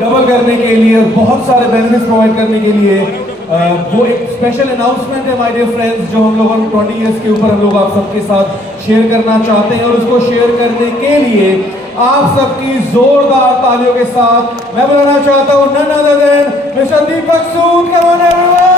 Double करने के लिए, बहुत सारे बेनिफिट्स प्रोवाइड करने के लिए वो एक स्पेशल अनाउंसमेंट है माय डियर फ्रेंड्स, जो हम लोग 20 इयर्स के ऊपर हम लोग आप सबके साथ शेयर करना चाहते हैं। और उसको शेयर करने के लिए आप सबकी जोरदार तालियों के साथ मैं बुलाना चाहता हूं none other than mister Deepak Sood. Come on everyone,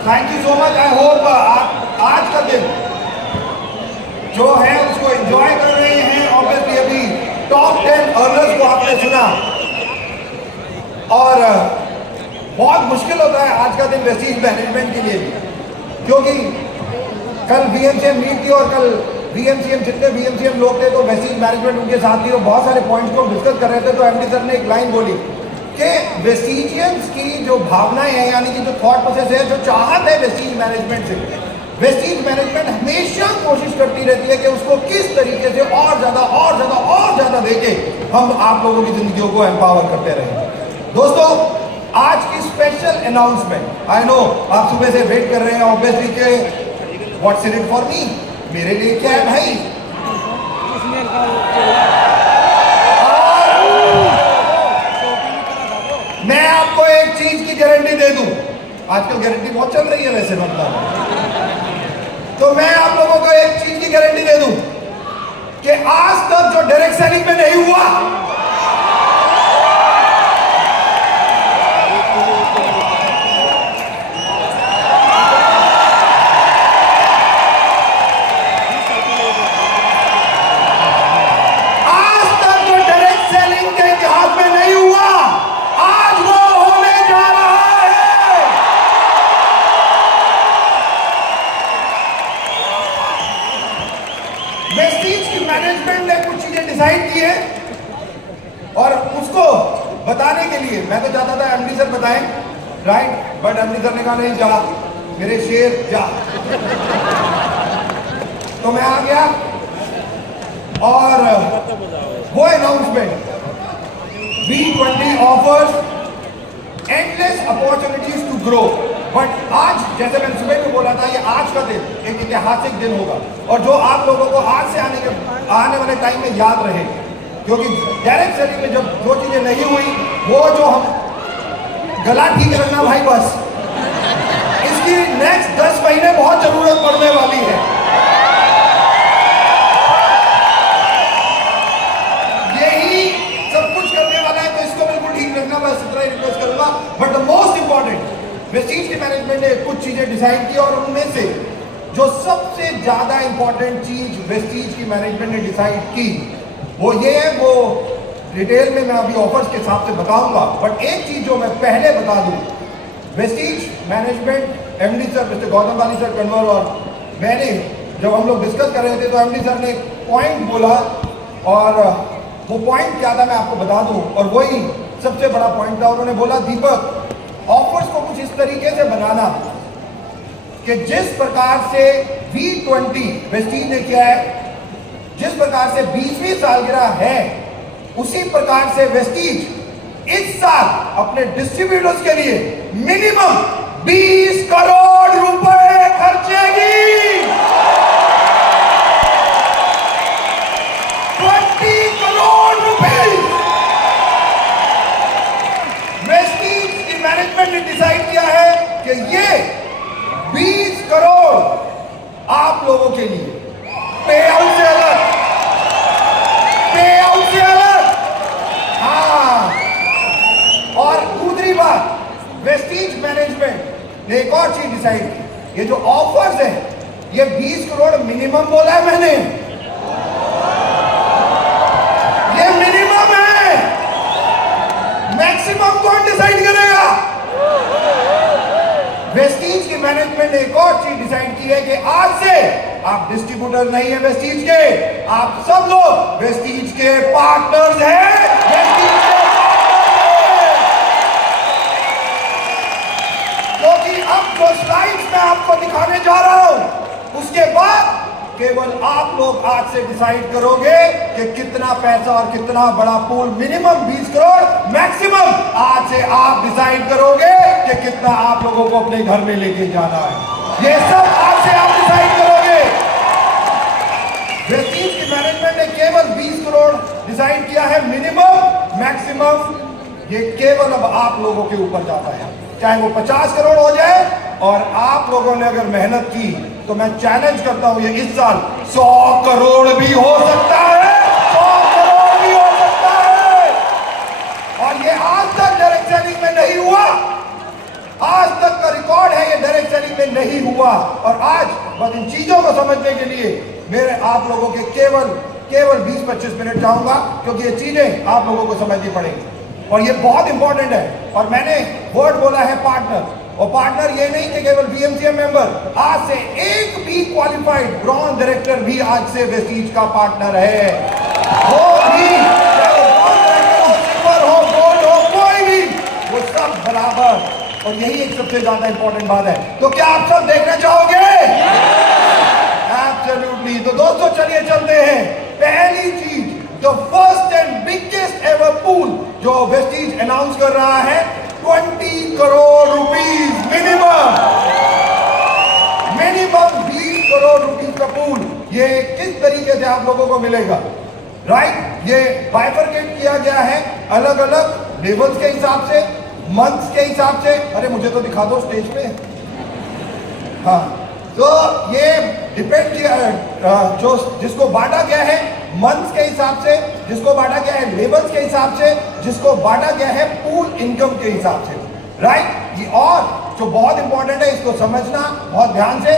thank you so much. I hope आज का दिन जो है उसको एंजॉय कर रहे हैं। ऑब्वियसली अभी टॉप 10 अर्नर्स को आपने सुना और बहुत मुश्किल होता है आज का दिन वेस्टीज मैनेजमेंट के लिए, क्योंकि कल वीएमसीएम मीट थी और कल वीएमसीएम जितने वीएमसीएम लोग थे तो वेस्टीज मैनेजमेंट उनके साथ थी, तो बहुत सारे पॉइंट्स को डिस्कस कर रहे थे। तो एमडी सर ने एक लाइन बोली कि वेस्टीजियंस की जो भावनाएं हैं, यानी कि जो थॉट प्रोसेस है, जो चाहत है वेस्टीज मैनेजमेंट से, वेस्टीज मैनेजमेंट हमेशा कोशिश करती रहती है कि उसको किस तरीके से और ज्यादा देके हम आप लोगों की जिंदगियों को एम्पावर करते रहें। दोस्तों, आज की स्पेशल अनाउंसमेंट, आई नो आप सुबह से वेट कर रहे हैं ऑब्वियसली के what's in it for me, मेरे लिए क्या है भाई। मैं आपको एक चीज की गारंटी दे दूं, आजकल गारंटी बहुत चल रही है वैसे मतलब, तो मैं आप लोगों को एक चीज की गारंटी दे दूं कि आज तक जो डायरेक्ट सेलिंग में नहीं हुआ, मैनेजमेंट ने कुछ चीजें डिसाइड की है और उसको बताने के लिए मैं तो चाहता था एमडी सर बताएं, राइट, बट एमडी सर ने कहा नहीं, जा मेरे शेर जा। तो मैं आ गया और वो announcement, V20 offers endless opportunities to grow. But आज जैसे मैंने सुबह में बोला था, ये आज का दिन एक ऐतिहासिक दिन होगा और जो आप लोगों को आज से आने वाले टाइम में याद रहे, क्योंकि डायरेक्ट सेलिंग में जब जो चीजें नहीं हुई, वो जो हम गला ठीक रखना भाई, बस इसकी नेक्स्ट 10 महीने बहुत जरूरत पड़ने वाली है। यही सब कुछ करने वाला है, तो इसको बिल्कुल ठीक रखना, बस इतना ही रिक्वेस्ट करूंगा। But the most important, Vestige की मैनेजमेंट ने कुछ चीजें डिसाइड की और उनमें से जो सबसे ज्यादा इंपॉर्टेंट चीज वेस्टीज की मैनेजमेंट ने डिसाइड की वो ये है, वो डिटेल में मैं अभी ऑफर्स के हिसाब से बताऊंगा, बट एक चीज जो मैं पहले बता दूं, Vestige management MD sir mister Gautam वाली सर कन्वर और मैंने जब हम लोग डिस्कस कर रहे थे तो एमडी सर ने पॉइंट बोला और वो पॉइंट क्या था मैं आपको बता दूं, और वही सबसे बड़ा पॉइंट था। उन्होंने बोला, दीपक, ऑफर्स को कुछ इस तरीके से बनाना कि जिस प्रकार से V20 वेस्टीज ने किया है, जिस प्रकार से 20वीं सालगिरह है, उसी प्रकार से वेस्टीज इस साल अपने डिस्ट्रीब्यूटर्स के लिए मिनिमम 20 करोड़ रुपए खर्चेगी। 20 करोड़ रुपए वेस्टीज की मैनेजमेंट ने डिसाइड किया है कि ये 20 करोड़ आप लोगों के लिए पे आउट से अलग मिनिमम बोला है मैंने, ये मिनिमम है, मैक्सिमम कौन डिसाइड करेगा? वेस्टीज की मैनेजमेंट ने एक और चीज डिसाइड की है कि आज से आप डिस्ट्रीब्यूटर नहीं है वेस्टीज के, आप सब लोग वेस्टीज के पार्टनर्स हैं, वेस्टीज के पार्टनर्स हैं। क्योंकि अब जो स्लाइड्स मैं आपको दिखाने जा रहा हूं उसके बाद केवल आप लोग आज से डिसाइड करोगे कि कितना पैसा और कितना बड़ा पूल, मिनिमम 20 करोड़, मैक्सिमम आज से आप डिसाइड करोगे कि कितना आप लोगों को अपने घर में लेके जाना है। ये सब आज से आप डिसाइड करोगे। वेस्टीज की मैनेजमेंट ने केवल 20 करोड़ डिसाइड किया है मिनिमम, मैक्सिमम ये केवल अब आप लोगों के ऊपर जाता है, चाहे वो 50 करोड़ हो जाए। और आप लोगों ने अगर मेहनत की तो मैं चैलेंज करता हूं, ये इस साल 100 करोड़ भी हो सकता है, 100 करोड़ भी हो सकता है। और ये आज तक डायरेक्ट सेलिंग में नहीं हुआ, आज तक का रिकॉर्ड है, ये डायरेक्ट सेलिंग में नहीं हुआ। और आज बस इन चीजों को समझने के लिए मेरे आप लोगों के केवल 20-25 मिनट चाहूंगा, क्योंकि ये चीजें आप लोगों को समझनी पड़ेगी और ये बहुत इंपॉर्टेंट है। और मैंने वर्ड बोला है पार्टनर, और पार्टनर ये नहीं कि केवल बीएमसीएम मेंबर, आज से एक भी क्वालिफाइड ब्रॉन्ज डायरेक्टर भी आज से वेस्टीज का पार्टनर है। वो भी, चाहे ब्रॉन्ज डायरेक्टर हो, सिल्वर हो, गोल्ड हो, कोई भी, वो सब बराबर। और यही एक सबसे ज्यादा इंपॉर्टेंट बात है। तो क्या आप सब देखना चाहोगे? एब्सोल्युटली। तो दोस्तों चलिए चलते हैं। पहली चीज, the first and biggest ever pool जो वेस्टीज अनाउंस कर रहा है, 20 crore rupees minimum 20 crore rupees का पूल। ये किस तरीके से आप लोगों को मिलेगा? राइट, ये बाइफरकेट किया गया है अलग अलग लेवल्स के हिसाब से, मंथ्स के हिसाब से। अरे मुझे तो दिखा दो स्टेज पे। हाँ, तो ये डिपेंड किया, जो जिसको बांटा गया है मंथ्स के हिसाब से, जिसको बांटा गया है लेवल्स के हिसाब से, जिसको बांटा गया है पूल इनकम के हिसाब से। राइट, ये और जो बहुत इंपॉर्टेंट है, इसको समझना बहुत ध्यान से।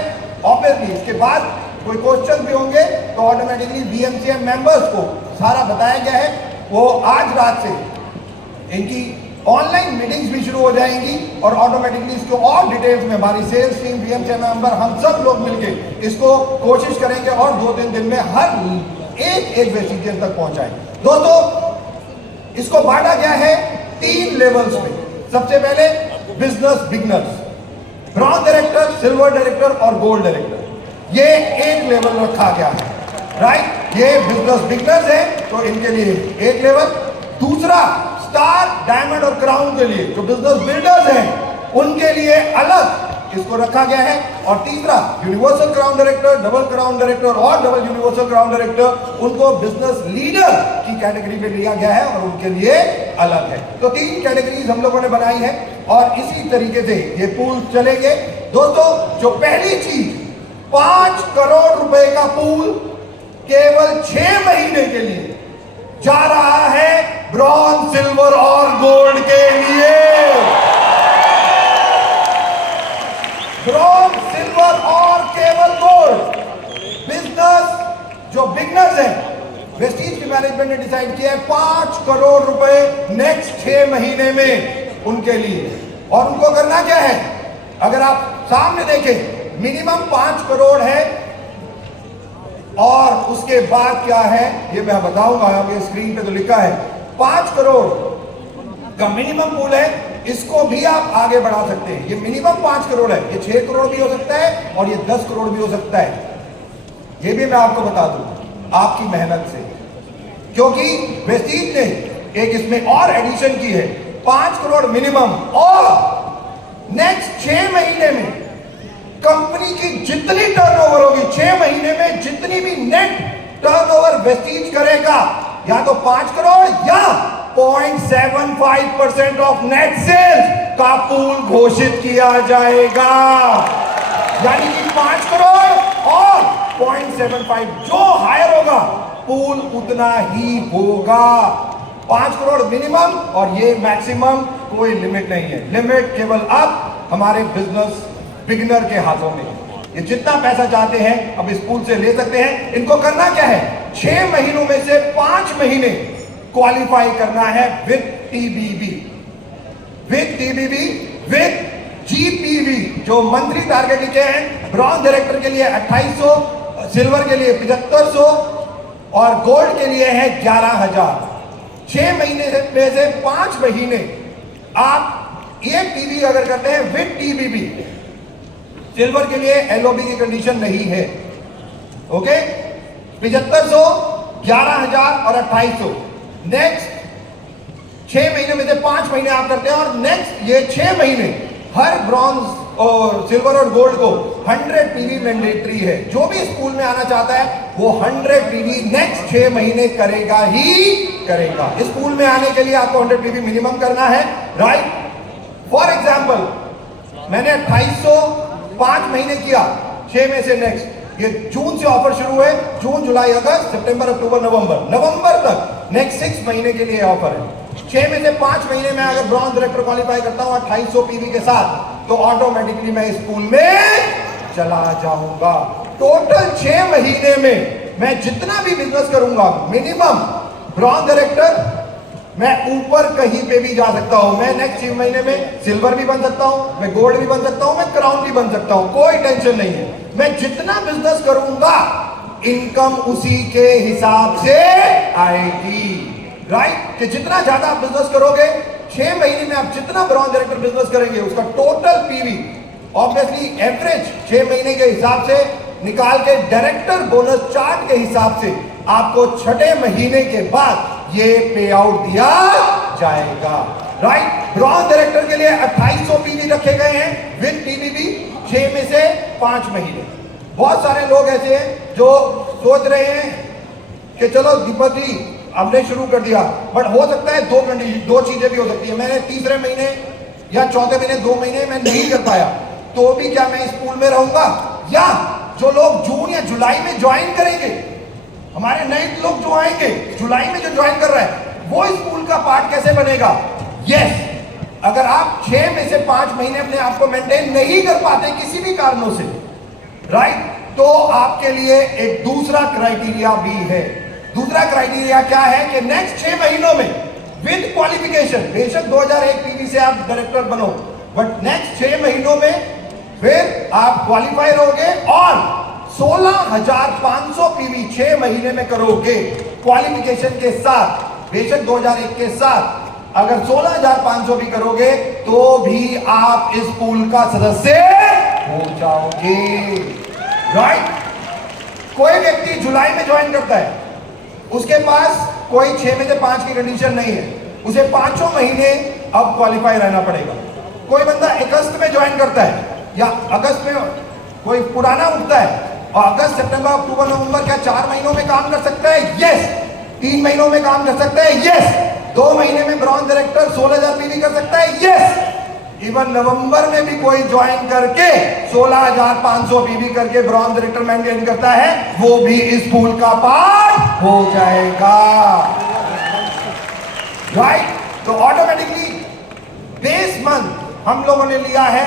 ऑब्वियसली इसके बाद कोई क्वेश्चन भी होंगे तो ऑटोमेटिकली बीएमसीएम मेंबर्स को सारा बताया गया है। वो आज रात से इनकी ऑनलाइन मीटिंग्स भी शुरू हो जाएंगी और ऑटोमेटिकली इसको और डिटेल्स में हमारी सेल्स टीम, बीएमसीएम मेंबर, हम सब लोग मिलके इसको कोशिश करेंगे और 2-3 दिन में हर एक वेस्टीजियन तक पहुंचाएं। दोस्तों इसको बांटा गया है 3 लेवल्स में। सबसे पहले business beginners, bronze director, silver director और गोल्ड डायरेक्टर, ये एक लेवल रखा गया है। राइट, ये बिजनेस बिगनर्स है तो इनके लिए एक लेवल। दूसरा, स्टार, डायमंड और क्राउन के लिए जो बिजनेस बिल्डर्स हैं उनके लिए अलग इसको रखा गया है। और तीसरा, universal crown director, double crown director और डबल यूनिवर्सल क्राउन डायरेक्टर, उनको बिजनेस लीडर की कैटेगरी में लिया गया है और उनके लिए अलग है। तो 3 कैटेगरीज हम लोगों ने बनाई है और इसी तरीके से ये पूल चलेंगे। दोस्तों जो पहली चीज, 5 करोड़ रुपए का पूल केवल 6 महीने के लिए जा रहा है ब्रॉन्ज, सिल्वर और गोल्ड के लिए। ब्रॉन्ज, सिल्वर और केवल गोल्ड। बिजनेस जो बिगनर्स हैं, वेस्टीज की मैनेजमेंट ने डिसाइड किया है 5 करोड़ रुपए नेक्स्ट 6 महीने में उनके लिए। और उनको करना क्या है? अगर आप सामने देखें, मिनिमम 5 करोड़ है और उसके बाद क्या है ये मैं बताऊंगा, आगे स्क्रीन पे तो लिखा है। 5 करोड़ का मिनिमम पूल है, इसको भी आप आगे बढ़ा सकते हैं। ये मिनिमम 5 करोड़ है, ये 6 करोड़ भी हो सकता है और ये 10 करोड़ भी हो सकता है। ये भी मैं आपको बता दूं आपकी मेहनत से, क्योंकि वेस्टीज ने एक इसमें और एडिशन की है। 5 करोड़ मिनिमम और नेक्स्ट 6 महीने में कंपनी की जितनी टर्नओवर होगी, 6 महीने में जितनी भी नेट टर्नओवर वेस्टीज करेगा, या तो 5 करोड़ या 0.75% ऑफ नेट सेल्स का पूल घोषित किया जाएगा। यानी कि 5 करोड़ और 0.75, जो हायर होगा पूल उतना ही होगा। 5 करोड़ मिनिमम और ये मैक्सिमम, कोई लिमिट नहीं है। लिमिट केवल अब हमारे बिजनेस बिगिनर के हाथों में। ये जितना पैसा चाहते हैं अब स्कूल से ले सकते हैं। इनको करना क्या है, 6 महीनों में से 5 महीने क्वालिफाई करना है विद टीबीबी, विद जीपीवी। जो मंथली टारगेट लिखे हैं, ब्रॉन्ज डायरेक्टर के लिए 2800, सिल्वर के लिए 7500 और गोल्ड के लिए है 11,000। 6 महीने में से 5 महीने आप ये टीवी अगर करते हैं विद टीबीबी, सिल्वर के लिए एलओबी की कंडीशन नहीं है। ओके, 7500, 11,000 और 2800। नेक्स्ट 6 महीने में से 5 महीने आप करते हैं और नेक्स्ट ये 6 महीने हर ब्रॉन्ज और सिल्वर और गोल्ड को 100 पीवी मैंडेटरी है। जो भी स्कूल में आना चाहता है वो 100 पीवी नेक्स्ट 6 महीने करेगा ही करेगा। स्कूल में आने के लिए आपको 100 पीवी मिनिमम करना है, राइट। फॉर एग्जाम्पल मैंने 2800 5 महीने किया, 6 में से नेक्स्ट, ये जून से ऑफर शुरू है, जून जुलाई अगस्त सितंबर अक्टूबर नवंबर तक नेक्स्ट 6 महीने के लिए ऑफर है। 6 में से 5 महीने में अगर ब्रॉन्ज डायरेक्टर क्वालिफाई करता हूं 2800 पीवी के साथ, तो ऑटोमेटिकली मैं स्कूल में चला जाऊंगा। टोटल 6 महीने में मैं जितना भी बिजनेस करूंगा, मिनिमम ब्रॉन्ज डायरेक्टर मैं ऊपर कहीं पे भी जा सकता हूं। मैं नेक्स्ट 6 महीने में सिल्वर भी बन सकता हूं, मैं गोल्ड भी बन सकता हूं, मैं क्राउन भी बन सकता हूं, कोई टेंशन नहीं है। मैं जितना बिजनेस करूंगा इनकम उसी के हिसाब से आएगी, राइट। कि जितना ज्यादा आप बिजनेस करोगे, 6 महीने में आप जितना ब्रॉन्ज डायरेक्टर बिजनेस करेंगे उसका टोटल पीवी ऑब्वियसली एवरेज 6 महीने के हिसाब से निकाल के डायरेक्टर बोनस चार्ट के हिसाब से आपको 6ठे महीने के बाद ये पे आउट दिया जाएगा, राइट। ब्रॉन्ज डायरेक्टर के लिए 2800 पीवी रखे गए हैं विद टीबीबी, 6 में से 5 महीने। बहुत सारे लोग ऐसे हैं जो सोच रहे हैं कि चलो दीपक जी हमने शुरू कर दिया, बट हो सकता है दो चीजें भी हो सकती है। मैंने तीसरे महीने या चौथे महीने 2 महीने मैं नहीं कर पाया, तो भी क्या मैं स्कूल में रहूंगा? या जो लोग जून या जुलाई में ज्वाइन करेंगे, हमारे नए लोग जो आएंगे जुलाई में जो ज्वाइन कर रहे हैं, वो स्कूल का पार्ट कैसे बनेगा? यस, अगर आप 6 में से 5 महीने अपने आप को मेंटेन नहीं कर पाते किसी भी कारणों से, राइट, तो आपके लिए एक दूसरा क्राइटेरिया भी है। दूसरा क्राइटेरिया क्या है कि नेक्स्ट 6 महीनों में विद क्वालिफिकेशन, बेशक 2001 पीवी से आप डायरेक्टर बनो, बट नेक्स्ट 6 महीनों में फिर आप क्वालिफाई रहोगे और 16,500 पीवी 6 महीने में करोगे क्वालिफिकेशन के साथ। बेशक 2001 के साथ अगर 16,500 भी करोगे तो भी आप इस स्कूल का सदस्य हो जाओगे, राइट। कोई व्यक्ति जुलाई में ज्वाइन करता है, उसके पास कोई 6 में से 5 की कंडीशन नहीं है, उसे 5 महीने अब क्वालिफाई रहना पड़ेगा। कोई बंदा अगस्त में ज्वाइन करता है या अगस्त में कोई पुराना उठता है और अगस्त सितंबर अक्टूबर नवंबर क्या 4 महीनों में काम कर सकता है? यस। 3 महीनों में काम कर सकता है? यस। 2 महीने में ब्रॉन्ज डायरेक्टर 16,000 पीवी कर सकता है? यस। इवन नवंबर में भी कोई ज्वाइन करके 16,500 पीवी करके ब्रॉन्ज डायरेक्टर मेंटेन करता है, वो भी इस स्कूल का पार्ट हो जाएगा, राइट। तो ऑटोमेटिकली बेस मंथ हम लोगों ने लिया है,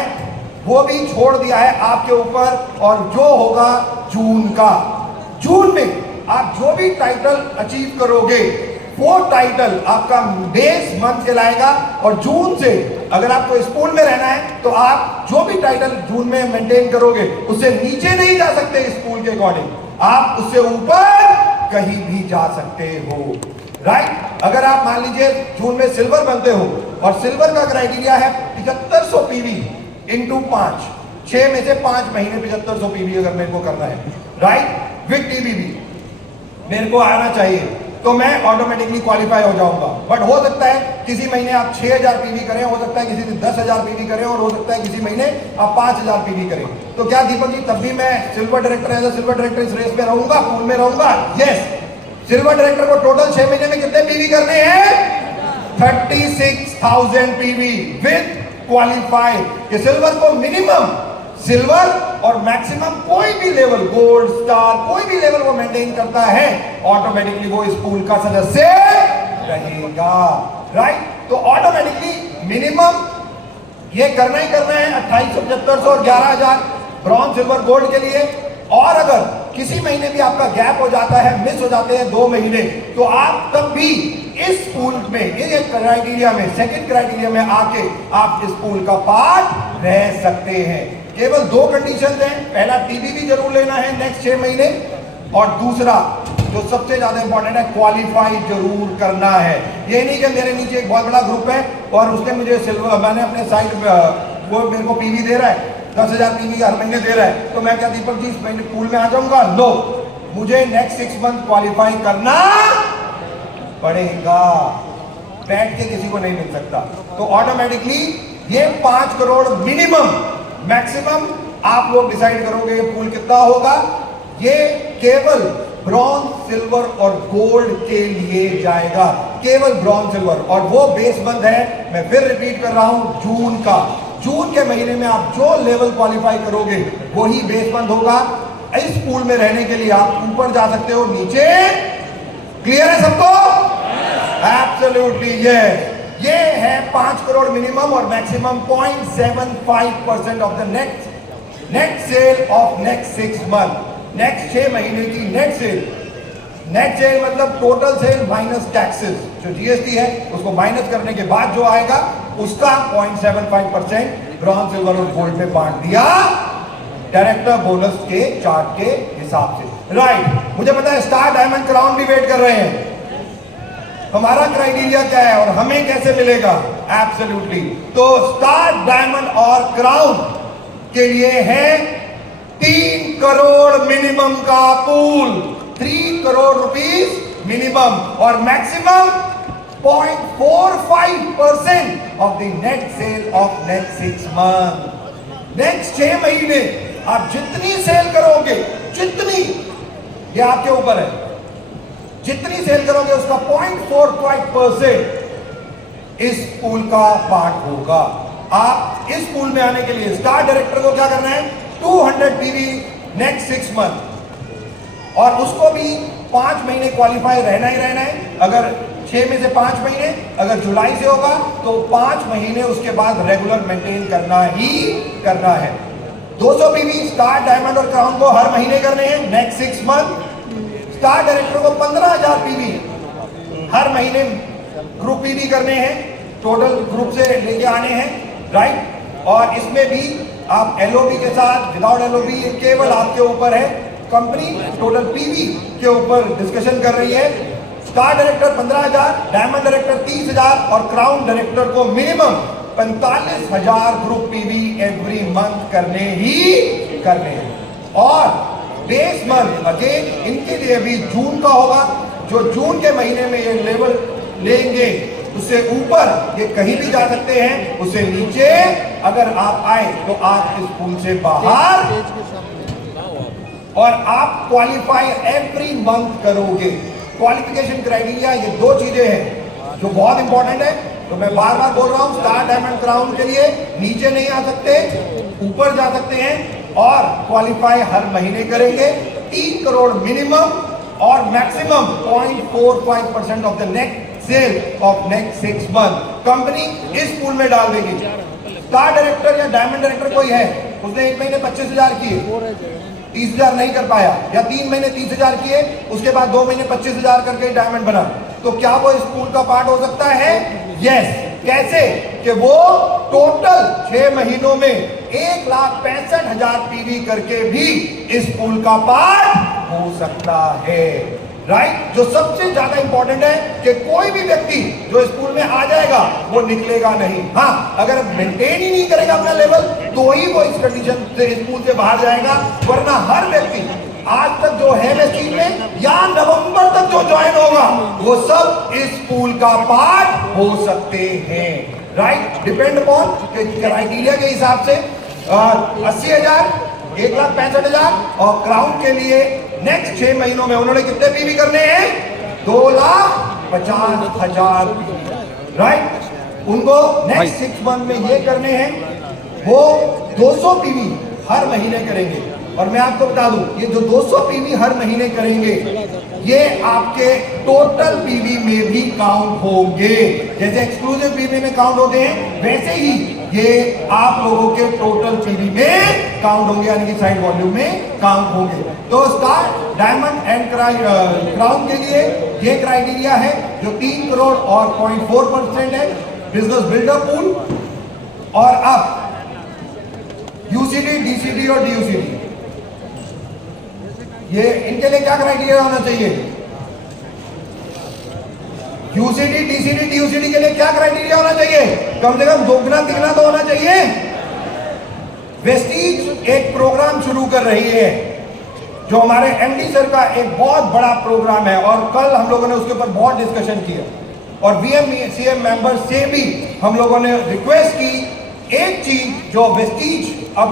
वो भी छोड़ दिया है आपके ऊपर, और जो होगा जून का, जून में आप जो भी टाइटल अचीव करोगे वो टाइटल आपका बेस मंथ कहलाएगा। और जून से अगर आपको स्कूल में रहना है तो आप जो भी टाइटल जून में मेंटेन करोगे उससे नीचे नहीं जा सकते स्कूल के अकॉर्डिंग, आप उससे ऊपर कहीं भी जा सकते हो, राइट। अगर आप मान लीजिए जून में सिल्वर बनते हो और सिल्वर का क्राइटेरिया है 7500 पीवी इंटू 5, 6 में से 5 महीने 7500 पीवी अगर मेरे को करना है, राइट, विद टीबीबी मेरे को आना चाहिए, तो मैं ऑटोमेटिकली क्वालिफाई हो जाऊंगा। बट हो सकता है किसी महीने आप 6,000 पीवी करें, हो सकता है किसी दिन 10,000 पीवी करें, और हो सकता है किसी महीने आप 5,000 पीवी करें। तो क्या दीपक जी तब भी मैं silver director as a silver director इस रेस में रहूंगा, पूल में रहूंगा? यस। सिल्वर डायरेक्टर को टोटल 6 महीने में कितने पीवी करने हैं? 36,000 पीवी विद क्वालिफाई। कि सिल्वर को मिनिमम सिल्वर और मैक्सिमम कोई भी लेवल, गोल्ड, स्टार, कोई भी लेवल वो मेंटेन करता है, ऑटोमेटिकली वो स्कूल का सदस्य रहेगा, राइट। तो ऑटोमेटिकली मिनिमम ये करना ही करना है 2800, 7500 और 11,000। ब्रॉन्ज सिल्वर गोल्ड के लिए। और अगर किसी महीने भी आपका गैप हो जाता है, मिस हो जाते हैं 2 महीने, तो आप तब भी इस पूल में, एक क्राइटेरिया में, सेकंड क्राइटेरिया में आके आप इस पूल का पार्ट रह सकते हैं। केवल 2 कंडीशंस हैं। पहला, टीवी भी जरूर लेना है नेक्स्ट 6 महीने, और दूसरा जो सबसे ज्यादा इंपॉर्टेंट है, क्वालिफाई जरूर करना है। ये नहीं कि मेरे नीचे एक बहुत बड़ा ग्रुप है और उसने मुझे सिल्वर, मैंने अपने साइड वो मेरे को पीवी दे रहा है, 10,000 पीवी हर महीने दे रहा है, तो मैं क्या दीपक जी इस महीने पूल में आ जाऊंगा? नो, मुझे नेक्स्ट 6 मंथ क्वालिफाई करना पड़ेगा। बैठ के किसी को नहीं मिल सकता। तो ऑटोमेटिकली ये 5 करोड़ मिनिमम, मैक्सिमम आप लोग डिसाइड करोगे ये पूल कितना होगा। ये केवल ब्रॉन्ज, सिल्वर और गोल्ड के लिए जाएगा, केवल ब्रॉन्ज, सिल्वर। और वो बेस मंथ है, मैं फिर रिपीट कर रहा हूं, जून का। जून के महीने में आप जो लेवल क्वालिफाई करोगे वही बेस मंथ होगा। इस पूल में रहने के लिए आप ऊपर जा सकते हो, नीचे। क्लियर है सबको? Absolutely yes. ये है 5 करोड़ मिनिमम और maximum 0.75% of the net cell of next 6 month. Next 6 महीने की नेट सेल। नेट सेल मतलब टोटल सेल माइनस टैक्सेस, जो जीएसटी है उसको माइनस करने के बाद जो आएगा उसका 0.75% ब्रॉन्ज, सिल्वर और गोल्ड में बांट दिया डायरेक्टर बोनस के चार्ट के हिसाब से। राइट, मुझे पता है स्टार, डायमंड, क्राउन भी वेट कर रहे हैं। हमारा क्राइटेरिया क्या है और हमें कैसे मिलेगा? एब्सोल्युटली। तो स्टार, डायमंड और क्राउन के लिए है 3 करोड़ मिनिमम का पूल, 3 करोड़ रुपीस मिनिमम, और maximum 0.45% of the net cell of next 6 month. Next 6 महीने आप जितनी सेल करोगे, जितनी, ये आपके ऊपर है, जितनी सेल करोगे उसका 0.45% इस पूल का पार्ट होगा। आप इस पूल में आने के लिए स्टार डायरेक्टर को क्या करना है? 200 टीवी नेक्स्ट 6 मंथ, और उसको भी 5 महीने क्वालिफाई रहना ही रहना है। अगर 6 में से 5 महीने, अगर जुलाई से होगा तो 5 महीने उसके बाद रेगुलर मेंटेन करना ही करना है। 200 पीवी स्टार, डायमंड और क्राउन को हर महीने करने हैं नेक्स्ट 6 मंथ। स्टार डायरेक्टर को 15,000 पीवी हर महीने ग्रुप पीवी करने हैं, टोटल ग्रुप से लेके आने हैं। राइट, और इसमें भी आप एलओबी के साथ, विदाउट एलओबी, केवल आपके ऊपर है। कंपनी टोटल पीवी के ऊपर डिस्कशन कर रही है। स्टार डायरेक्टर 15,000, डायमंड डायरेक्टर 30,000 और क्राउन डायरेक्टर को minimum 45,000 group PV every month करने ही करने हैं। और बेस मंथ अगेन इनके लिए भी जून का होगा। जो जून के महीने में ये लेवल लेंगे उससे ऊपर ये कहीं भी जा सकते हैं, उससे नीचे अगर आप आए तो आप इस पूल से बाहर, और आप क्वालिफाई एवरी मंथ करोगे। क्वालिफिकेशन क्राइटेरिया ये 2 चीजें हैं जो बहुत इंपॉर्टेंट है। तो मैं बार बार बोल रहा हूं, स्टार, डायमंड, क्राउन के लिए नीचे नहीं आ सकते, ऊपर जा सकते हैं, और क्वालिफाई हर महीने करेंगे। 3 करोड़ मिनिमम और maximum 0.45% of the net cell of next 6 month company इस पूल में डाल देगी। स्टार डायरेक्टर या डायमंड डायरेक्टर कोई है, उसने 1 महीने 25,000 किए, 30,000 नहीं कर पाया, या 3 महीने 30,000 किए, उसके बाद 2 महीने 25,000 करके डायमंड बना, तो क्या वो इस पूल का पार्ट हो सकता है? यस। कैसे? कि वो टोटल 6 महीनों में 1,65,000 पीवी करके भी इस पूल का पार्ट हो सकता है। राइट, जो सबसे ज्यादा इंपॉर्टेंट है कि कोई भी व्यक्ति जो इस पूल में आ जाएगा वो निकलेगा नहीं। हाँ, अगर मेंटेन ही नहीं करेगा अपना लेवल तो ही वो इस कंडीशन से, इस पूल से बाहर जाएगा। वरना हर व्यक्ति आज तक जो है वेस्टीज में या नवंबर तक जो ज्वाइन होगा वो सब इस पूल का पार्ट हो सकते हैं। राइट, डिपेंड अपॉन क्राइटेरिया के हिसाब से 80,000, 1,65,000 और क्राउन के लिए नेक्स्ट 6 महीनों में उन्होंने कितने पीवी करने हैं? 2,50,000 पीवी। राइट, उनको नेक्स्ट 6 मंथ में ये करने हैं, वो 200 पीवी हर महीने करेंगे। और मैं आपको बता दूं, ये जो 200 पीवी हर महीने करेंगे, ये आपके टोटल पीवी में भी काउंट होंगे। जैसे एक्सक्लूसिव पीवी में काउंट होते हैं, वैसे ही ये आप लोगों के टोटल पीवी में काउंट होंगे, यानी कि साइड वॉल्यूम में काउंट होंगे। तो स्टार, डायमंड एंड क्राउन के लिए ये क्राइटेरिया है जो 3 करोड़ और 0.4% है, बिजनेस बिल्डर पूल। और अब यूसीडी, डीसीडी और डीयूसीडी, ये इनके लिए क्या क्राइटेरिया होना चाहिए? यूसीडी, डीसीडी, डीयूसीडी के लिए क्या क्राइटेरिया होना चाहिए? कम से कम दोगुना तिगुना तो होना चाहिए। वेस्टीज एक प्रोग्राम शुरू कर रही है जो हमारे एमडी सर का एक बहुत बड़ा प्रोग्राम है, और कल हम लोगों ने उसके ऊपर बहुत डिस्कशन किया, और वीएमसीएम मेंबर से भी हम लोगों ने रिक्वेस्ट की। एक चीज जो वेस्टीज अब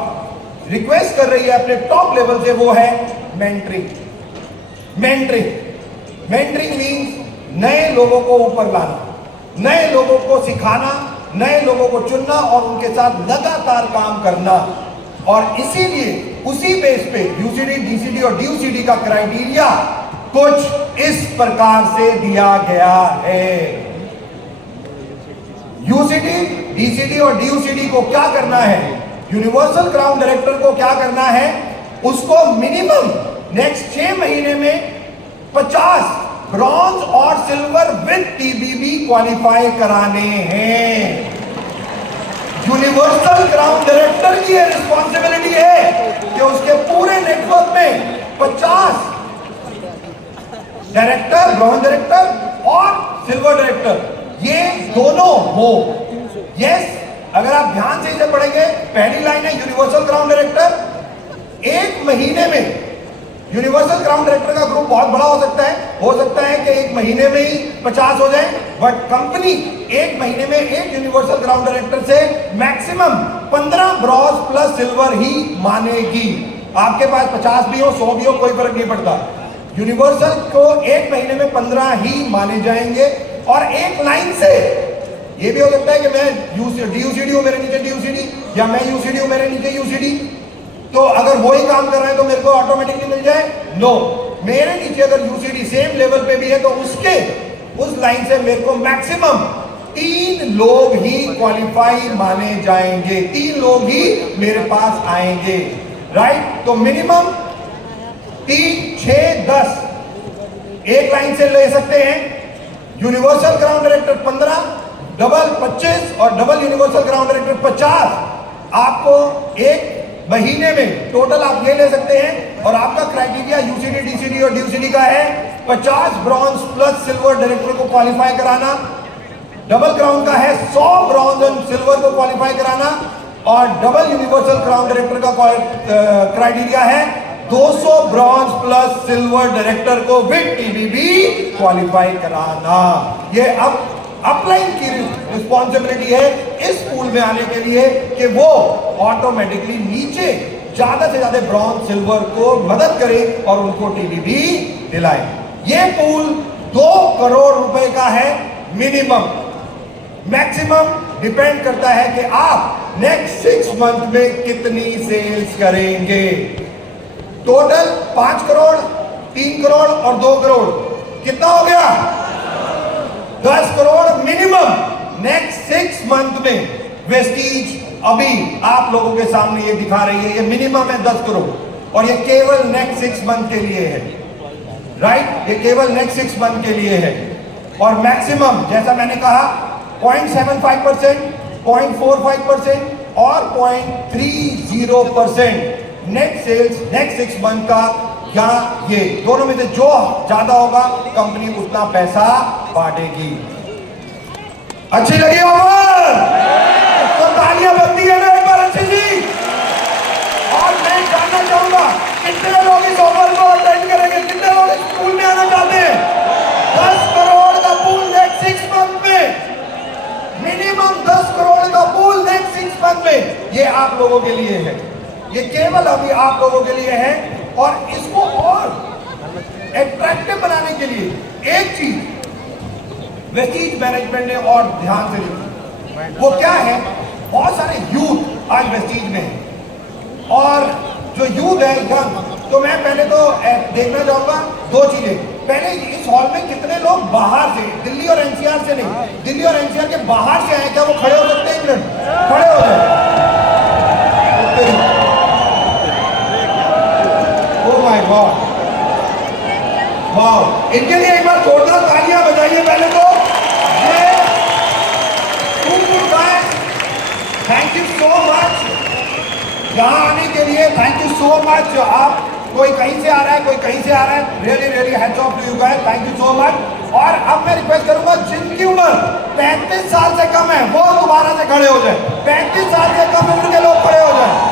रिक्वेस्ट कर रही है अपने टॉप लेवल से, वो है मेंटरिंग। मेंटरिंग मींस नए लोगों को ऊपर लाना, नए लोगों को सिखाना, नए लोगों को चुनना और उनके साथ लगातार काम करना। और इसीलिए उसी बेस पे यूसीडी, डीसीडी और डीयूसीडी का क्राइटेरिया कुछ इस प्रकार से दिया गया है। यूसीडी, डीसीडी और डीयूसीडी को क्या करना है? यूनिवर्सल क्राउन डायरेक्टर को क्या करना है? उसको मिनिमम नेक्स्ट 6 महीने में 50 ब्रॉन्ज और सिल्वर विद टीबीबी क्वालिफाई कराने हैं। यूनिवर्सल क्राउन डायरेक्टर की यह रिस्पॉन्सिबिलिटी है कि उसके पूरे नेटवर्क में 50 डायरेक्टर, ब्रॉन्ज डायरेक्टर और सिल्वर डायरेक्टर, ये दोनों हो। यस, अगर आप ध्यान से इसे पढ़ेंगे, पहली लाइन है यूनिवर्सल क्राउन डायरेक्टर। एक महीने में यूनिवर्सल क्राउन डायरेक्टर का ग्रुप बहुत बड़ा हो सकता है कि एक महीने में ही 50 हो जाए, बट कंपनी एक महीने में एक यूनिवर्सल क्राउन डायरेक्टर से मैक्सिमम 15 ब्रॉन्ज प्लस सिल्वर ही मानेगी। आपके पास 50 भी हो, 100 भी हो, कोई फर्क नहीं पड़ता। यूनिवर्सल को एक महीने में 15 ही माने जाएंगे। और एक लाइन से ये भी हो सकता है कि मैं डीयूसीडी हूं, मेरे नीचे डीयूसीडी, या मैं यूसीडी हूं, मेरे नीचे यूसीडी, तो अगर वही काम कर रहे हैं तो मेरे को ऑटोमेटिकली मिल जाए? नो, मेरे नीचे अगर यूसीडी सेम लेवल पे भी है तो उस लाइन से मेरे को मैक्सिमम 3 लोग ही क्वालिफाई माने जाएंगे, 3 लोग ही मेरे पास आएंगे, राइट? तो मिनिमम 3, 6, 10 एक लाइन से ले सकते हैं। यूनिवर्सल क्राउन डायरेक्टर 15, डबल 25 और डबल यूनिवर्सल क्राउन डायरेक्टर 50। आपको एक महीने में टोटल आप ये ले सकते हैं। और आपका क्राइटेरिया यूसीडी, डीसीडी और डीयूसीडी का है 50 ब्रॉन्ज प्लस सिल्वर डायरेक्टर को क्वालिफाई कराना। डबल क्राउन का है 100 ब्रॉन्ज एंड सिल्वर को क्वालिफाई कराना। और डबल यूनिवर्सल क्राउन डायरेक्टर का क्राइटेरिया है 200 ब्रॉन्ज प्लस सिल्वर डायरेक्टर को विद टीबीबी क्वालिफाई कराना। ये अब अपलाइन की रिस्पॉन्सिबिलिटी है इस पूल में आने के लिए कि वो ऑटोमेटिकली नीचे ज्यादा से ज्यादा ब्रॉन्ज, सिल्वर को मदद करे और उनको टीबीबी दिलाए। ये पूल 2 करोड़ रुपए का है मिनिमम। मैक्सिमम डिपेंड करता है कि आप नेक्स्ट 6 मंथ में कितनी सेल्स करेंगे। टोटल 5 करोड़, 3 करोड़ और 2 करोड़, कितना हो गया? 10 करोड़ मिनिमम नेक्स्ट 6 मंथ में वेस्टीज अभी आप लोगों के सामने ये दिखा रही है। ये मिनिमम है 10 करोड़ और ये केवल नेक्स्ट 6 मंथ के लिए है, राइट? ये केवल नेक्स्ट 6 मंथ के लिए है। और मैक्सिमम जैसा मैंने कहा 0.75%, 0.45% और 0.30% नेट सेल्स नेक्स्ट 6 मंथ का, या ये दोनों में से जो ज्यादा होगा कंपनी उतना पैसा बांटेगी। अच्छी लगी ऑफर? तो तालियां बनती है ना एक बार अच्छी सी। और मैं जानना चाहूंगा कितने लोग इस ऑफर को अटेंड करेंगे, कितने लोग इस पूल में आना चाहते हैं? 10 करोड़ का पूल नेक्स्ट 6 मंथ में, मिनिमम 10 करोड़ का पूल नेक्स्ट 6 मंथ में। ये आप लोगों के लिए है, ये केवल अभी आप लोगों के लिए है। और इसको और एट्रैक्टिव बनाने के लिए एक चीज वेस्टीज मैनेजमेंट ने और ध्यान से लिखी, वो क्या है? बहुत सारे यूथ आज वेस्टीज में हैं और जो यूथ है यंग, तो मैं पहले तो देखना चाहूंगा दो चीजें। पहले इस हॉल में कितने लोग बाहर से, दिल्ली और एनसीआर से नहीं, दिल्ली और एनसीआर के बाहर से आए, क्या वो खड़े हो सकते हैं? एक मिनट खड़े हो जाए। ओह माय गॉड, वाओ, इनके लिए एक बार जोरदार तालियां बजाइए पहले तो। ये थैंक यू सो मच यहाँ आने के लिए, थैंक यू सो मच। आप कोई कहीं से आ रहा है, कोई कहीं से आ रहा है, really really hats off to you guys, thank you so much. और अब मैं रिक्वेस्ट करूंगा जिनकी उम्र 35 साल से कम है वो दोबारा से खड़े हो जाए। 35 साल से कम उम्र के लोग खड़े हो जाए।